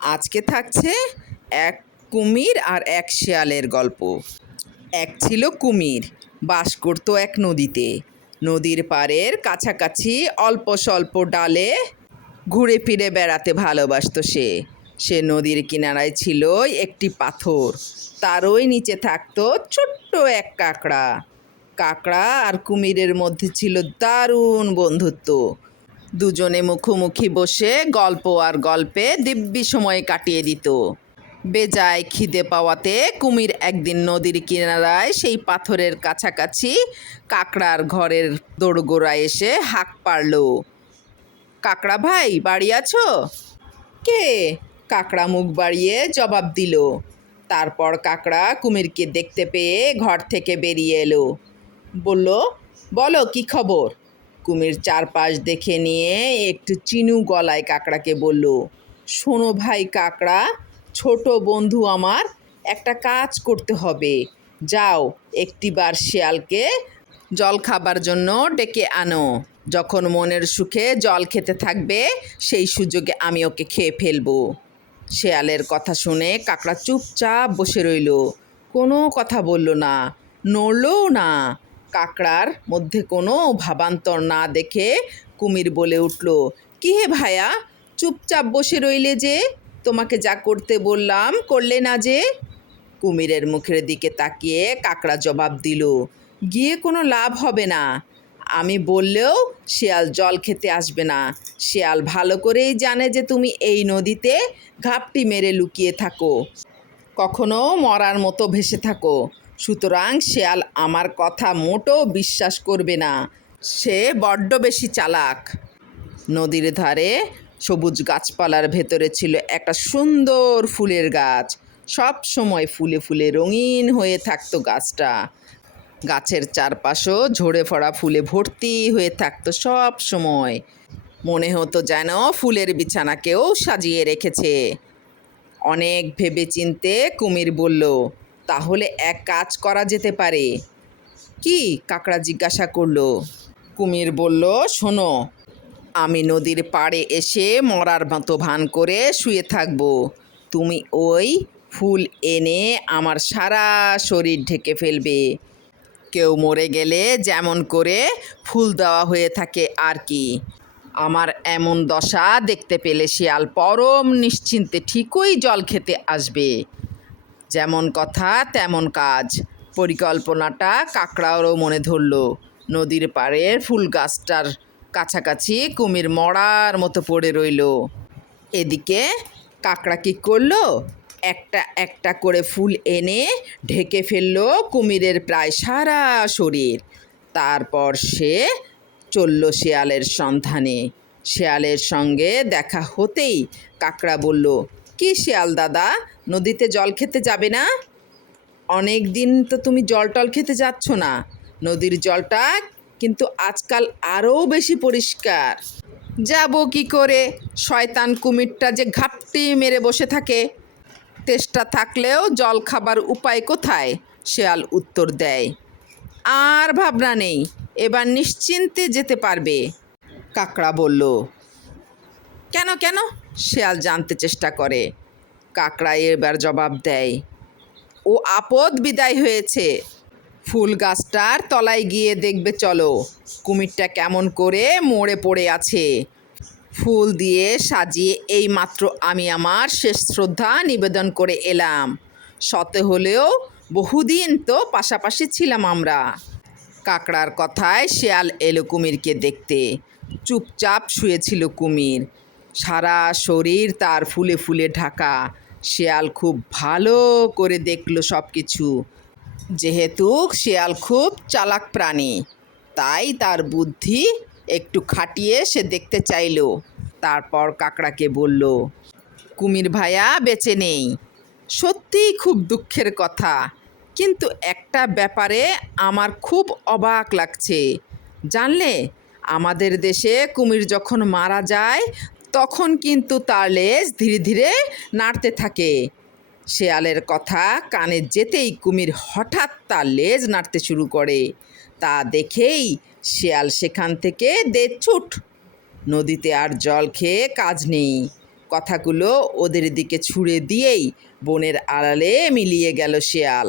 আজকে থাকছে এক কুমির আর এক শেয়ালের গল্প। এক ছিল কুমির, বাস করতো এক নদীতে। নদীর পাড়ের কাছাকাছি অল্প স্বল্প ডালে ঘুরে ফিরে বেড়াতে ভালোবাসতো সে। সে নদীর কিনারায় ছিল একটি পাথর। তারই নিচে থাকতো ছোট্ট এক কাঁকড়া। কাঁকড়া আর কুমিরের মধ্যে ছিল দারুণ বন্ধুত্ব। দুজনে মুখোমুখি বসে গল্প আর গল্পে দিব্যি সময় কাটিয়ে দিত। বেজায় খিদে পাওয়াতে কুমির একদিন নদীর কিনারায় সেই পাথরের কাছাকাছি কাঁকড়ার ঘরের দোরগোড়ায় এসে হাঁক পারল কাঁকড়া ভাই, বাড়ি আছো? কে? কাঁকড়া মুখ বাড়িয়ে জবাব দিল। তারপর কাঁকড়া কুমিরকে দেখতে পেয়ে ঘর থেকে বেরিয়ে এলো। বলল, বলো, কি খবর? কুমির চারপাশ দেখে নিয়ে একটু চিনু গলায় কাঁকড়াকে বলল, শোনো ভাই কাঁকড়া, ছোট বন্ধু আমার, একটা কাজ করতে হবে। যাও, একটিবার শিয়ালকে জল খাবার জন্য ডেকে আনো। যখন মনের সুখে জল খেতে থাকবে, সেই সুযোগে আমি ওকে খেয়ে ফেলব। শেয়ালের কথা শুনে কাকড়া চুপচাপ বসে রইল। কোনো কথা বলল না, নড়লও না। কাকড়ার মধ্যে কোনো ভাবান্তর না দেখে কুমির বলে উঠল, কি হে ভায়া, চুপচাপ বসে রইলে যে? তোমাকে যা করতে বললাম, করলে না যে? কুমিরের মুখের দিকে তাকিয়ে কাকড়া জবাব দিল, গিয়ে কোনো লাভ হবে না। আমি বললেও শিয়াল জল খেতে আসবে না। শিয়াল ভালো করেই জানে যে তুমি এই নদীতে ঘাপটি মেরে লুকিয়ে থাকো। কখনো মরার মতো ভেসে থাকো। সুতরাং শেয়াল আমার কথা মোটেও বিশ্বাস করবে না। সে বড্ড বেশি চালাক। নদীর ধারে সবুজ গাছপালার ভেতরে ছিল একটা সুন্দর ফুলের গাছ। সব সময় ফুলে ফুলে রঙিন হয়ে থাকতো গাছটা। গাছের চারপাশও ঝরে পড়া ফুলে ভর্তি হয়ে থাকতো সব সময়। মনে হতো যেন ফুলের বিছানাকেও সাজিয়ে রেখেছে। অনেক ভেবে চিনতে কুমির বলল তাহলে এক কাজ করা যেতে পারে। কি কাকড়া জিজ্ঞাসা করল। কুমির বলল, শোনো, আমি নদীর পাড়ে এসে মরার মতো ভান করে শুয়ে থাকব। তুমি ওই ফুল এনে আমার সারা শরীর ঢেকে ফেলবে। কেউ মরে গেলে যেমন করে ফুল দেওয়া হয়ে থাকে আর কি। আমার এমন দশা দেখতে পেলে শিয়াল পরম নিশ্চিন্তে ঠিকই জল খেতে আসবে। যেমন কথা, তেমন কাজ। পরিকল্পনাটা কাকড়াওরও মনে ধরল। নদীর পাড়ের ফুল গাছটার কাছাকাছি কুমির মরার মতো পড়ে রইল। এদিকে কাকড়া কী করল? একটা একটা করে ফুল এনে ঢেকে ফেলল কুমিরের প্রায় সারা শরীর। তারপর সে চলল শেয়ালের সন্ধানে। শেয়ালের সঙ্গে দেখা হতেই কাকড়া বলল কি শেয়াল দাদা? নদীতে জল খেতে যাবে না? অনেক দিন তো তুমি জল টল খেতে যাচ্ছ না। নদীর জলটা কিন্তু আজকাল আরও বেশি পরিষ্কার। যাব কি করে? শয়তান কুমিরটা যে ঘাপটি মেরে বসে থাকে, তেষ্টা থাকলেও জল খাবার উপায় কোথায়? শেয়াল উত্তর দেয়, আর ভাবনা নেই, এবার নিশ্চিন্তে যেতে পারবে। কাকড়া বলল, কেন কেন? শেয়াল জানতে চেষ্টা করে। কাকড়া এবার জবাব দেয়, ও আপদ বিদায় হয়েছে। ফুল গাছটার তলায় গিয়ে দেখবে চলো, কুমিরটা কেমন করে মরে পড়ে আছে। ফুল দিয়ে সাজিয়ে এই মাত্র আমি আমার শেষ শ্রদ্ধা নিবেদন করে এলাম। শতে হলেও বহুদিন তো পাশাপাশি ছিলাম আমরা কাকড়ার কথায় শেয়াল এলো কুমিরকে দেখতে। চুপচাপ শুয়েছিল কুমির। সারা শরীর তার ফুলে ফুলে ঢাকা। শেয়াল খুব ভালো করে দেখল সব কিছু যেহেতু শেয়াল খুব চালাক প্রাণী, তাই তার বুদ্ধি একটু খাটিয়ে সে দেখতে চাইলো। তারপর কাকড়াকে বলল, কুমির ভাইয়া বেঁচে নেই। সত্যিই খুব দুঃখের কথা, কিন্তু একটা ব্যাপারে আমার খুব অবাক লাগছে। জানলে, আমাদের দেশে কুমির যখন মারা যায় তখন কিন্তু তার লেজ ধীরে ধীরে নাড়তে থাকে। শেয়ালের কথা কানে যেতেই কুমির হঠাৎ তার লেজ নাড়তে শুরু করে। তা দেখেই শেয়াল সেখান থেকে দে ছুট। নদীতে আর জল খেয়ে কাজ নেই। কথাগুলো ওদের দিকে ছুঁড়ে দিয়েই বনের আড়ালে মিলিয়ে গেল শেয়াল।